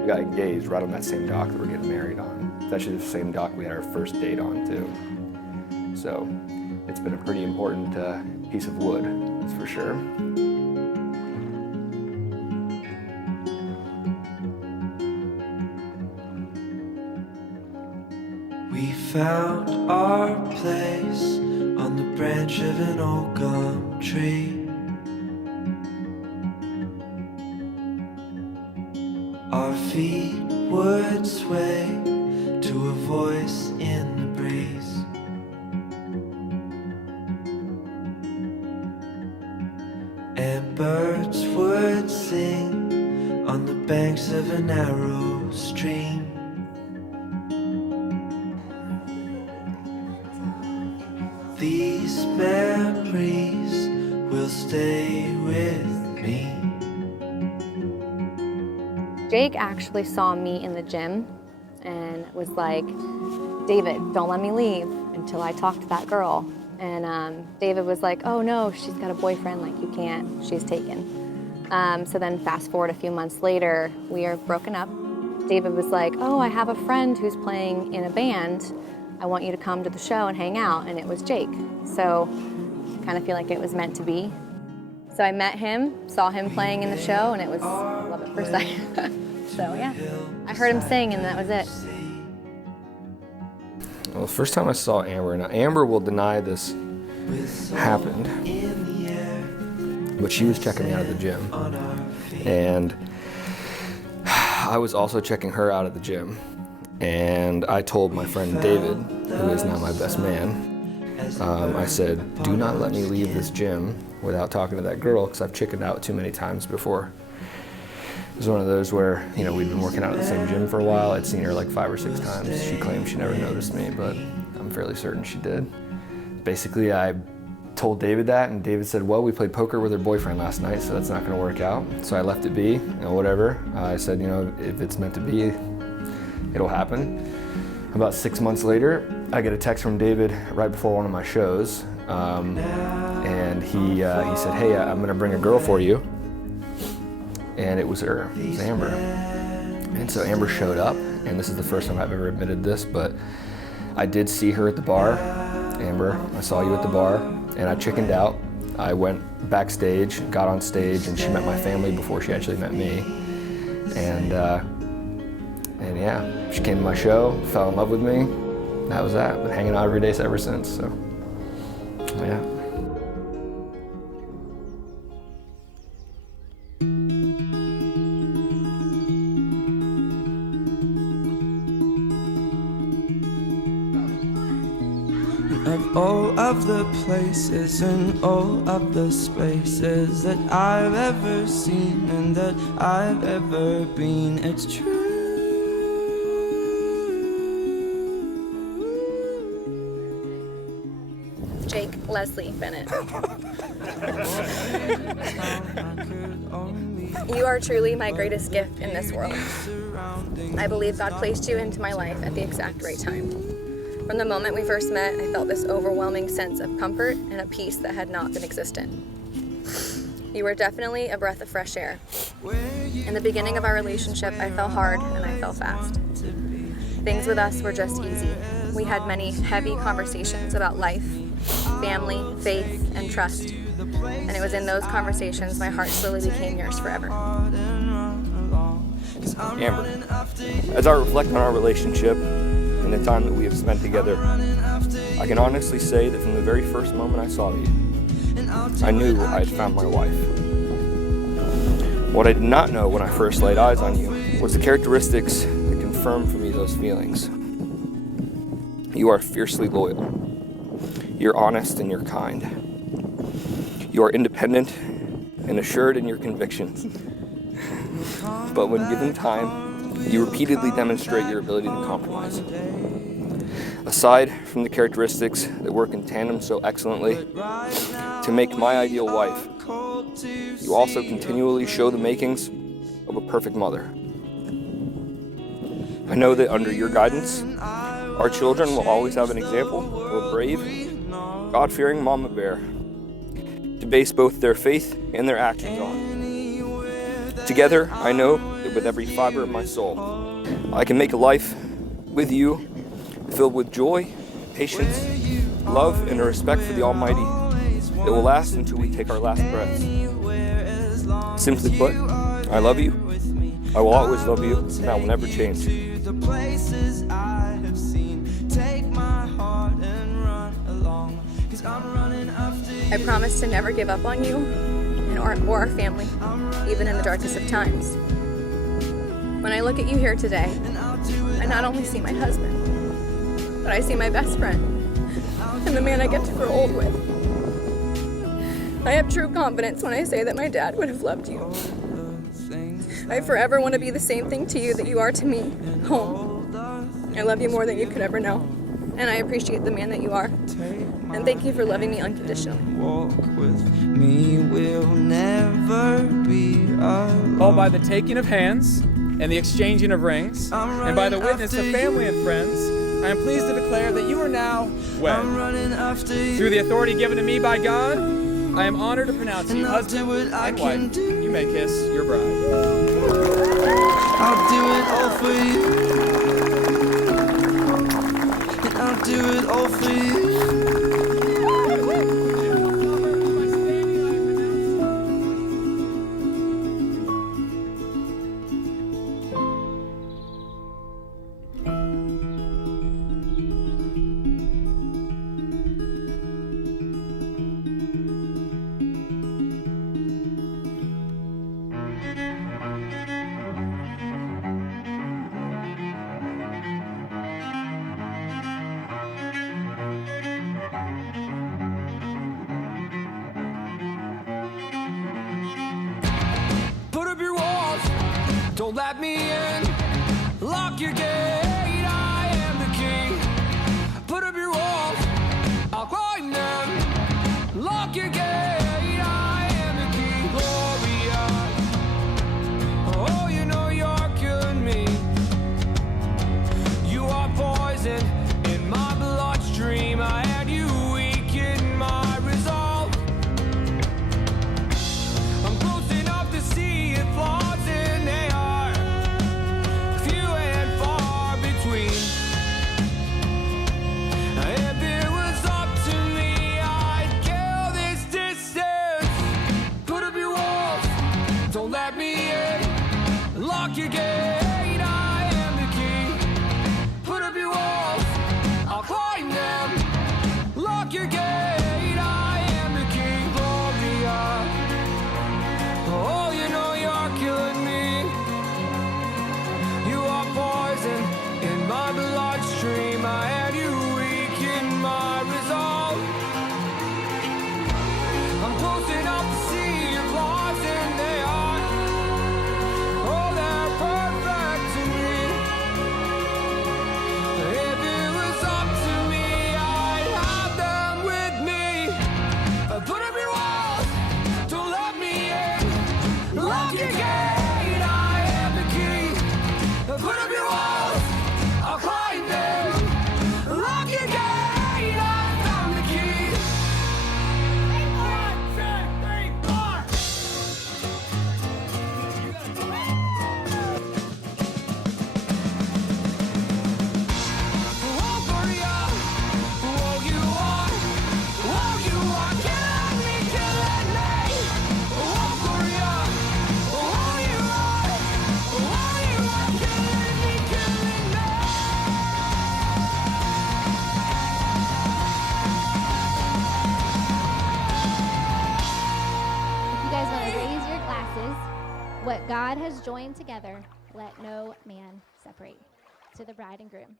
We got engaged right on that same dock that we're getting married on. It's actually the same dock we had our first date on too. So it's been a pretty important piece of wood, that's for sure. We found our place on the branch of an old gum tree. Our feet would sway to a voice in the breeze. And birds would sing on the banks of a narrow stream. These memories will stay with me. Jake actually saw me in the gym and was like, David, don't let me leave until I talk to that girl. And David was like, oh no, she's got a boyfriend, like you can't, she's taken. So then fast forward a few months later, we are broken up. David was like, oh, I have a friend who's playing in a band. I want you to come to the show and hang out, and it was Jake. So I kind of feel like it was meant to be. So I met him, saw him playing in the show, and it was love at first sight. So yeah, I heard him sing, and that was it. Well, the first time I saw Amber, now Amber will deny this happened, but she was checking me out at the gym. And I was also checking her out at the gym. And I told my friend David, who is now my best man, I said, do not let me leave this gym without talking to that girl, because I've chickened out too many times before. It was one of those where, you know, we'd been working out at the same gym for a while. I'd seen her like 5 or 6 times. She claimed she never noticed me, but I'm fairly certain she did. Basically, I told David that, and David said, well, we played poker with her boyfriend last night, so that's not gonna work out. So I left it be, whatever. I said, you know, if it's meant to be, it'll happen. About 6 months later, I get a text from David right before one of my shows, and he said, hey, I'm gonna bring a girl for you. And it was her, it was Amber. And so Amber showed up, and this is the first time I've ever admitted this, but I did see her at the bar. Amber, I saw you at the bar, and I chickened out. I went backstage, got on stage, and she met my family before she actually met me. And yeah, she came to my show, fell in love with me. That was that. Been hanging out every day ever since, so yeah. Of all of the places and all of the spaces that I've ever seen and that I've ever been, it's true. Jake Leslie Bennett. You are truly my greatest gift in this world. I believe God placed you into my life at the exact right time. From the moment we first met, I felt this overwhelming sense of comfort and a peace that had not been existent. You were definitely a breath of fresh air. In the beginning of our relationship, I fell hard and I fell fast. Things with us were just easy. We had many heavy conversations about life, family, faith, and trust. And it was in those conversations my heart slowly became yours forever. Amber, as I reflect on our relationship and the time that we have spent together, I can honestly say that from the very first moment I saw you, I knew I had found my wife. What I did not know when I first laid eyes on you was the characteristics that confirmed for me those feelings. You are fiercely loyal. You're honest and you're kind. You are independent and assured in your convictions. But when given time, you repeatedly demonstrate your ability to compromise. Aside from the characteristics that work in tandem so excellently to make my ideal wife, you also continually show the makings of a perfect mother. I know that under your guidance, our children will always have an example of a brave, God-fearing mama bear to base both their faith and their actions on. Together, I know that with every fiber of my soul. I can make a life with you filled with joy, patience, love, and a respect for the Almighty that will last until we take our last breaths. Simply put, I love you, I will always love you, and that will never change. I promise to never give up on you or our family, even in the darkest of times. When I look at you here today, I not only see my husband, but I see my best friend and the man I get to grow old with. I have true confidence when I say that my dad would have loved you. I forever want to be the same thing to you that you are to me, home. I love you more than you could ever know, and I appreciate the man that you are. And thank you for loving me unconditionally. Walk with me, we'll never be alone. All by the taking of hands and the exchanging of rings, and by the witness of family and friends, I am pleased to declare that you are now wed. Through the authority given to me by God, I am honored to pronounce you husband and wife. You may kiss your bride. I'll do it all for you, and I'll do it all for you. Don't let me in. Lock your gate. I am the king. Put up your walls. I'll climb them. Lock your gate. I am the king. Gloria. Oh, you know you're killing me. You are poison in my bloodstream. I had you weak in my resolve. I'm close enough to see it flaws in there. Don't let me in. Lock your gate. I am the king. Put up your walls. I'll climb them. Lock your gate. I am the king. Gloria. Oh, you know you're killing me. You are poison in my bloodstream. I had you weak in my resolve. I'm close enough to see your flaws in there. Put up your walls, don't let me in. Lock your gate, I am the king. Put up your walls, I'll climb them. Lock your gate, I'm the king. 1, 2, 3, 4. Oh, Gloria, oh, you are, killing me. Oh, Gloria, oh, you are, killing me. If you guys want to raise your glasses, what God has joined together, let no man separate. To the bride and groom.